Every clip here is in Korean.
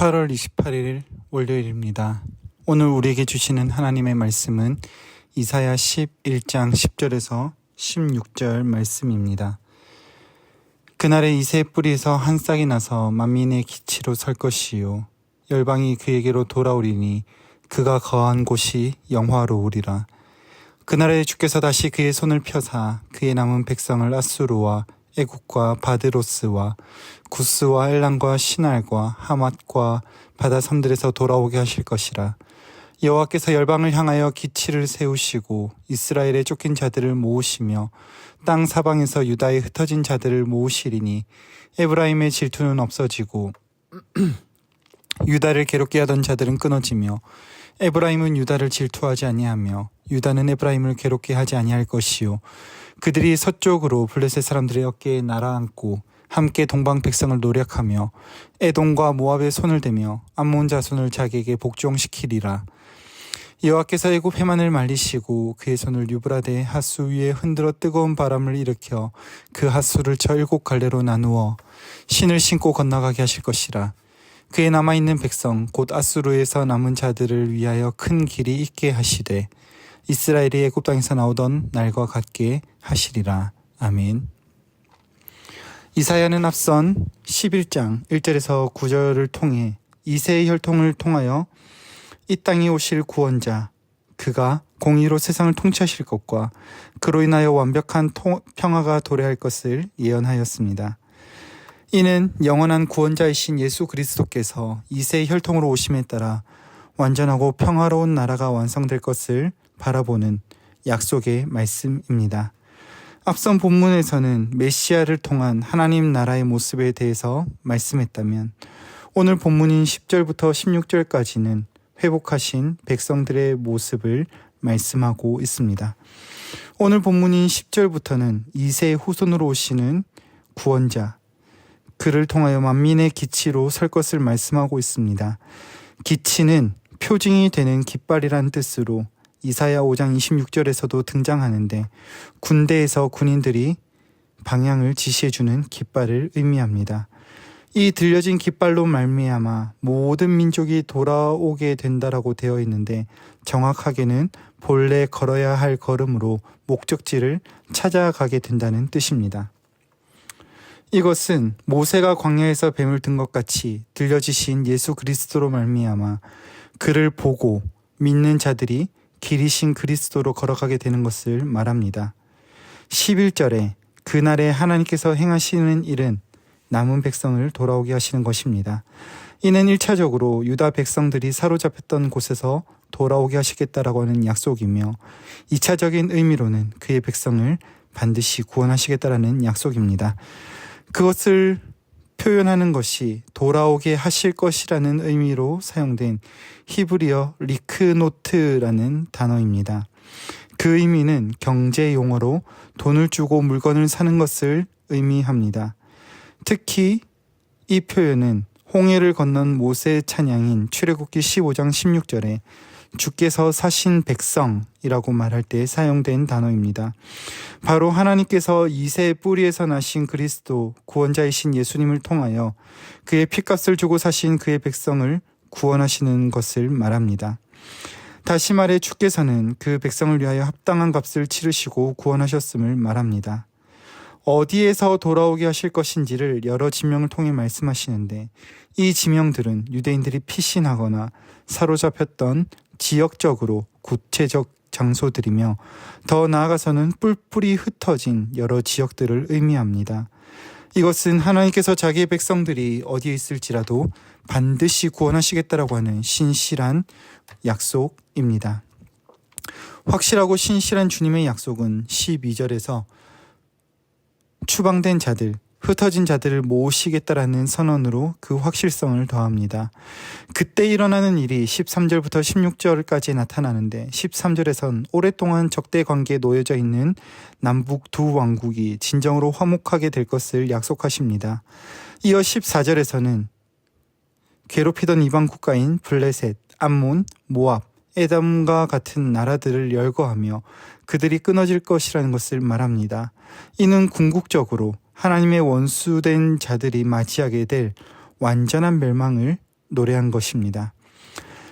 8월 28일 월요일입니다. 오늘 우리에게 주시는 하나님의 말씀은 이사야 11장 10절에서 16절 말씀입니다. 그날에 이새의 뿌리에서 한 싹이 나서 만민의 기치로 설 것이요 열방이 그에게로 돌아오리니 그가 거한 곳이 영화로우리라. 그날에 주께서 다시 그의 손을 펴사 그의 남은 백성을 앗수르와 애국과 바드로스와 구스와 엘람과 시날과 하맛과 바다 섬들에서 돌아오게 하실 것이라. 여호와께서 열방을 향하여 기치를 세우시고 이스라엘의 쫓긴 자들을 모으시며 땅 사방에서 유다의 흩어진 자들을 모으시리니 에브라임의 질투는 없어지고 유다를 괴롭게 하던 자들은 끊어지며 에브라임은 유다를 질투하지 아니하며 유다는 에브라임을 괴롭게 하지 아니할 것이요 그들이 서쪽으로 블레셋 사람들의 어깨에 날아앉고 함께 동방 백성을 노력하며 에돔과 모압의 손을 대며 암몬 자손을 자기에게 복종시키리라. 여호와께서 애굽 해만을 말리시고 그의 손을 유브라데 하수 위에 흔들어 뜨거운 바람을 일으켜 그 하수를 저 7갈래로 나누어 신을 신고 건너가게 하실 것이라. 그의 남아있는 백성 곧 아수르에서 남은 자들을 위하여 큰 길이 있게 하시되 이스라엘이 애굽 땅에서 나오던 날과 같게 하시리라. 아멘. 이사야는 앞선 11장 1절에서 9절을 통해 이새의 혈통을 통하여 이 땅에 오실 구원자, 그가 공의로 세상을 통치하실 것과 그로 인하여 완벽한 평화가 도래할 것을 예언하였습니다. 이는 영원한 구원자이신 예수 그리스도께서 이새의 혈통으로 오심에 따라 완전하고 평화로운 나라가 완성될 것을 바라보는 약속의 말씀입니다. 앞선 본문에서는 메시아를 통한 하나님 나라의 모습에 대해서 말씀했다면 오늘 본문인 10절부터 16절까지는 회복하신 백성들의 모습을 말씀하고 있습니다. 오늘 본문인 10절부터는 이새의 후손으로 오시는 구원자, 그를 통하여 만민의 기치로 설 것을 말씀하고 있습니다. 기치는 표징이 되는 깃발이란 뜻으로 이사야 5장 26절에서도 등장하는데 군대에서 군인들이 방향을 지시해주는 깃발을 의미합니다. 이 들려진 깃발로 말미암아 모든 민족이 돌아오게 된다라고 되어 있는데 정확하게는 본래 걸어야 할 걸음으로 목적지를 찾아가게 된다는 뜻입니다. 이것은 모세가 광야에서 뱀을 든 것 같이 들려지신 예수 그리스도로 말미암아 그를 보고 믿는 자들이 길이신 그리스도로 걸어가게 되는 것을 말합니다. 11절에 그날에 하나님께서 행하시는 일은 남은 백성을 돌아오게 하시는 것입니다. 이는 1차적으로 유다 백성들이 사로잡혔던 곳에서 돌아오게 하시겠다라고 하는 약속이며 2차적인 의미로는 그의 백성을 반드시 구원하시겠다라는 약속입니다. 그것을 표현하는 것이 돌아오게 하실 것이라는 의미로 사용된 히브리어 리크노트라는 단어입니다. 그 의미는 경제 용어로 돈을 주고 물건을 사는 것을 의미합니다. 특히 이 표현은 홍해를 건넌 모세의 찬양인 출애굽기 15장 16절에 주께서 사신 백성이라고 말할 때 사용된 단어입니다. 바로 하나님께서 이새의 뿌리에서 나신 그리스도 구원자이신 예수님을 통하여 그의 핏값을 주고 사신 그의 백성을 구원하시는 것을 말합니다. 다시 말해 주께서는 그 백성을 위하여 합당한 값을 치르시고 구원하셨음을 말합니다. 어디에서 돌아오게 하실 것인지를 여러 지명을 통해 말씀하시는데 이 지명들은 유대인들이 피신하거나 사로잡혔던 지역적으로 구체적 장소들이며 더 나아가서는 뿔뿔이 흩어진 여러 지역들을 의미합니다. 이것은 하나님께서 자기의 백성들이 어디에 있을지라도 반드시 구원하시겠다라고 하는 신실한 약속입니다. 확실하고 신실한 주님의 약속은 12절에서 추방된 자들, 흩어진 자들을 모으시겠다라는 선언으로 그 확실성을 더합니다. 그때 일어나는 일이 13절부터 16절까지 나타나는데 13절에선 오랫동안 적대 관계에 놓여져 있는 남북 두 왕국이 진정으로 화목하게 될 것을 약속하십니다. 이어 14절에서는 괴롭히던 이방 국가인 블레셋, 암몬, 모압, 에돔과 같은 나라들을 열거하며 그들이 끊어질 것이라는 것을 말합니다. 이는 궁극적으로 하나님의 원수된 자들이 맞이하게 될 완전한 멸망을 노래한 것입니다.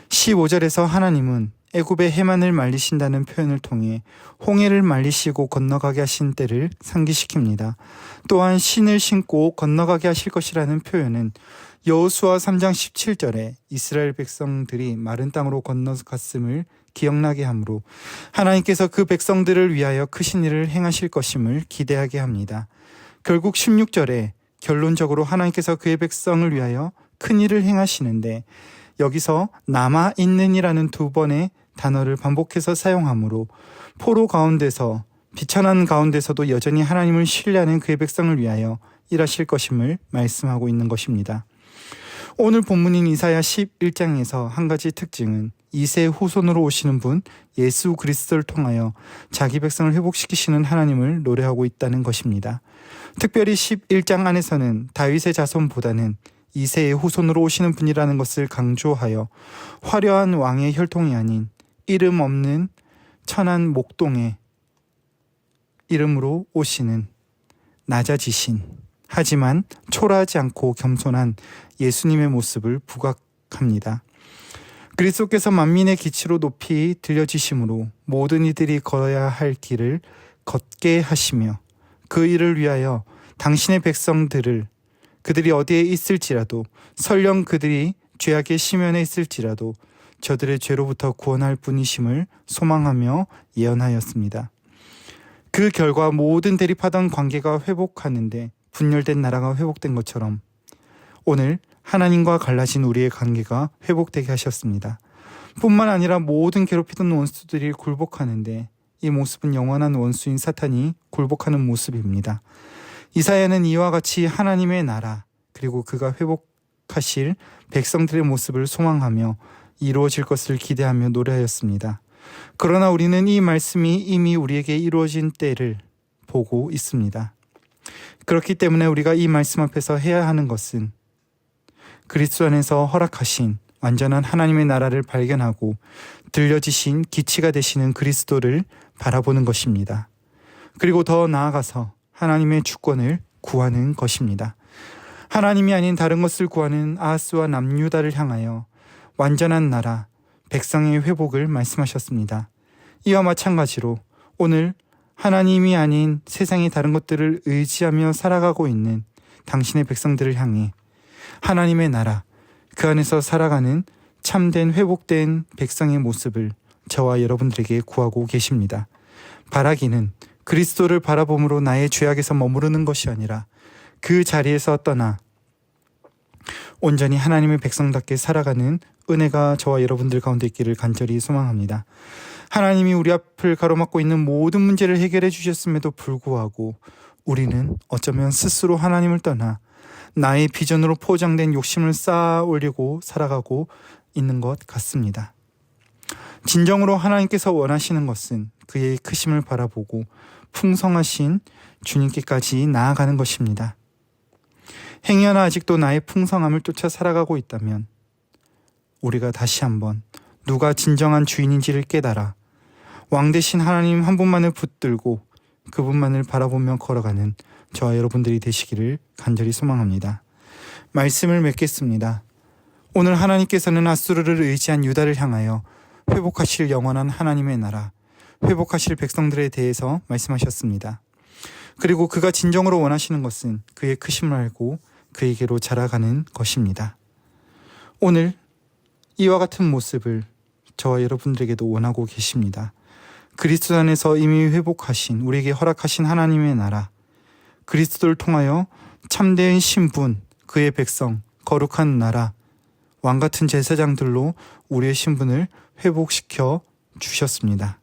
15절에서 하나님은 애굽의 해만을 말리신다는 표현을 통해 홍해를 말리시고 건너가게 하신 때를 상기시킵니다. 또한 신을 신고 건너가게 하실 것이라는 표현은 여호수아 3장 17절에 이스라엘 백성들이 마른 땅으로 건너갔음을 기억나게 하므로 하나님께서 그 백성들을 위하여 크신 일을 행하실 것임을 기대하게 합니다. 결국 16절에 결론적으로 하나님께서 그의 백성을 위하여 큰 일을 행하시는데 여기서 남아있는이라는 두 번의 단어를 반복해서 사용하므로 포로 가운데서 비천한 가운데서도 여전히 하나님을 신뢰하는 그의 백성을 위하여 일하실 것임을 말씀하고 있는 것입니다. 오늘 본문인 이사야 11장에서 한 가지 특징은 이새의 후손으로 오시는 분 예수 그리스도를 통하여 자기 백성을 회복시키시는 하나님을 노래하고 있다는 것입니다. 특별히 11장 안에서는 다윗의 자손보다는 이새의 후손으로 오시는 분이라는 것을 강조하여 화려한 왕의 혈통이 아닌 이름 없는 천한 목동의 이름으로 오시는 낮아지신 하지만 초라하지 않고 겸손한 예수님의 모습을 부각합니다. 그리스도께서 만민의 기치로 높이 들려지심으로 모든 이들이 걸어야 할 길을 걷게 하시며 그 일을 위하여 당신의 백성들을 그들이 어디에 있을지라도 설령 그들이 죄악의 심연에 있을지라도 저들의 죄로부터 구원할 분이심을 소망하며 예언하였습니다. 그 결과 모든 대립하던 관계가 회복하는데 분열된 나라가 회복된 것처럼 오늘 하나님과 갈라진 우리의 관계가 회복되게 하셨습니다. 뿐만 아니라 모든 괴롭히던 원수들이 굴복하는데 이 모습은 영원한 원수인 사탄이 굴복하는 모습입니다. 이사야는 이와 같이 하나님의 나라 그리고 그가 회복하실 백성들의 모습을 소망하며 이루어질 것을 기대하며 노래하였습니다. 그러나 우리는 이 말씀이 이미 우리에게 이루어진 때를 보고 있습니다. 그렇기 때문에 우리가 이 말씀 앞에서 해야 하는 것은 그리스도 안에서 허락하신 완전한 하나님의 나라를 발견하고 들려지신 기치가 되시는 그리스도를 바라보는 것입니다. 그리고 더 나아가서 하나님의 주권을 구하는 것입니다. 하나님이 아닌 다른 것을 구하는 아하스와 남유다를 향하여 완전한 나라, 백성의 회복을 말씀하셨습니다. 이와 마찬가지로 오늘 하나님이 아닌 세상의 다른 것들을 의지하며 살아가고 있는 당신의 백성들을 향해 하나님의 나라, 그 안에서 살아가는 참된 회복된 백성의 모습을 저와 여러분들에게 구하고 계십니다. 바라기는 그리스도를 바라봄으로 나의 죄악에서 머무르는 것이 아니라 그 자리에서 떠나 온전히 하나님의 백성답게 살아가는 은혜가 저와 여러분들 가운데 있기를 간절히 소망합니다. 하나님이 우리 앞을 가로막고 있는 모든 문제를 해결해 주셨음에도 불구하고 우리는 어쩌면 스스로 하나님을 떠나 나의 비전으로 포장된 욕심을 쌓아 올리고 살아가고 있는 것 같습니다. 진정으로 하나님께서 원하시는 것은 그의 크심을 바라보고 풍성하신 주님께까지 나아가는 것입니다. 행여나 아직도 나의 풍성함을 쫓아 살아가고 있다면 우리가 다시 한번 누가 진정한 주인인지를 깨달아 왕 대신 하나님 한 분만을 붙들고 그분만을 바라보며 걸어가는 저와 여러분들이 되시기를 간절히 소망합니다. 말씀을 맺겠습니다. 오늘 하나님께서는 아수르를 의지한 유다를 향하여 회복하실 영원한 하나님의 나라, 회복하실 백성들에 대해서 말씀하셨습니다. 그리고 그가 진정으로 원하시는 것은 그의 크심을 알고 그에게로 자라가는 것입니다. 오늘 이와 같은 모습을 저와 여러분들에게도 원하고 계십니다. 그리스도 안에서 이미 회복하신 우리에게 허락하신 하나님의 나라, 그리스도를 통하여 참된 신분, 그의 백성, 거룩한 나라, 왕같은 제사장들로 우리의 신분을 회복시켜 주셨습니다.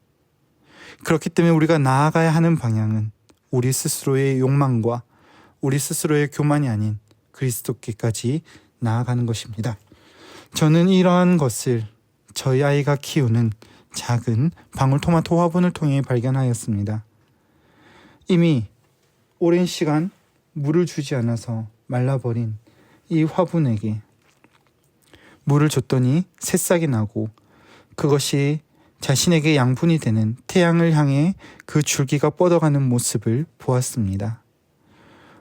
그렇기 때문에 우리가 나아가야 하는 방향은 우리 스스로의 욕망과 우리 스스로의 교만이 아닌 그리스도께까지 나아가는 것입니다. 저는 이러한 것을 저희 아이가 키우는 작은 방울토마토 화분을 통해 발견하였습니다. 이미 오랜 시간 물을 주지 않아서 말라버린 이 화분에게 물을 줬더니 새싹이 나고 그것이 자신에게 양분이 되는 태양을 향해 그 줄기가 뻗어가는 모습을 보았습니다.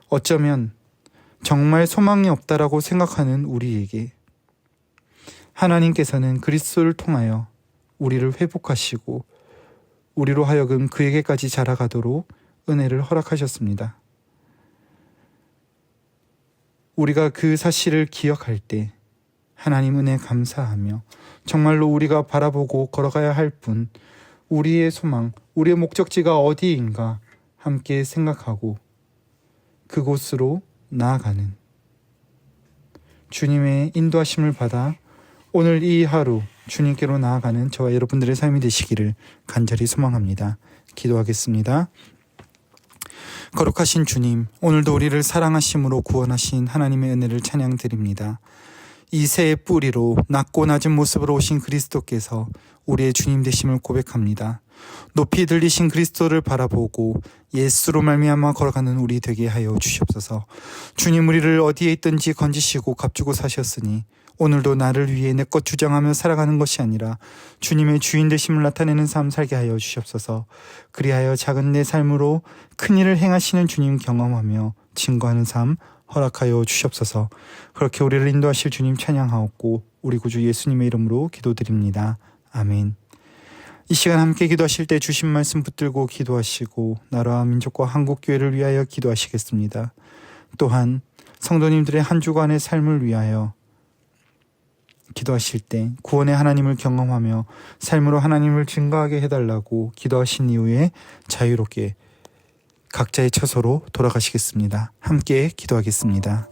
어쩌면 정말 소망이 없다라고 생각하는 우리에게 하나님께서는 그리스도를 통하여 우리를 회복하시고 우리로 하여금 그에게까지 자라가도록 은혜를 허락하셨습니다. 우리가 그 사실을 기억할 때 하나님 은혜 감사하며 정말로 우리가 바라보고 걸어가야 할 분, 우리의 소망, 우리의 목적지가 어디인가 함께 생각하고 그곳으로 나아가는 주님의 인도하심을 받아 오늘 이 하루 주님께로 나아가는 저와 여러분들의 삶이 되시기를 간절히 소망합니다. 기도하겠습니다. 거룩하신 주님, 오늘도 우리를 사랑하심으로 구원하신 하나님의 은혜를 찬양드립니다. 이 새의 뿌리로 낮고 낮은 모습으로 오신 그리스도께서 우리의 주님 되심을 고백합니다. 높이 들리신 그리스도를 바라보고 예수로 말미암아 걸어가는 우리 되게 하여 주시옵소서. 주님, 우리를 어디에 있든지 건지시고 값주고 사셨으니 오늘도 나를 위해 내 것 주장하며 살아가는 것이 아니라 주님의 주인 되심을 나타내는 삶 살게 하여 주시옵소서. 그리하여 작은 내 삶으로 큰 일을 행하시는 주님 경험하며 증거하는 삶 허락하여 주시옵소서. 그렇게 우리를 인도하실 주님 찬양하옵고 우리 구주 예수님의 이름으로 기도드립니다. 아멘. 이 시간 함께 기도하실 때 주신 말씀 붙들고 기도하시고 나라와 민족과 한국교회를 위하여 기도하시겠습니다. 또한 성도님들의 한 주간의 삶을 위하여 기도하실 때 구원의 하나님을 경험하며 삶으로 하나님을 증거하게 해달라고 기도하신 이후에 자유롭게 각자의 처소로 돌아가시겠습니다. 함께 기도하겠습니다.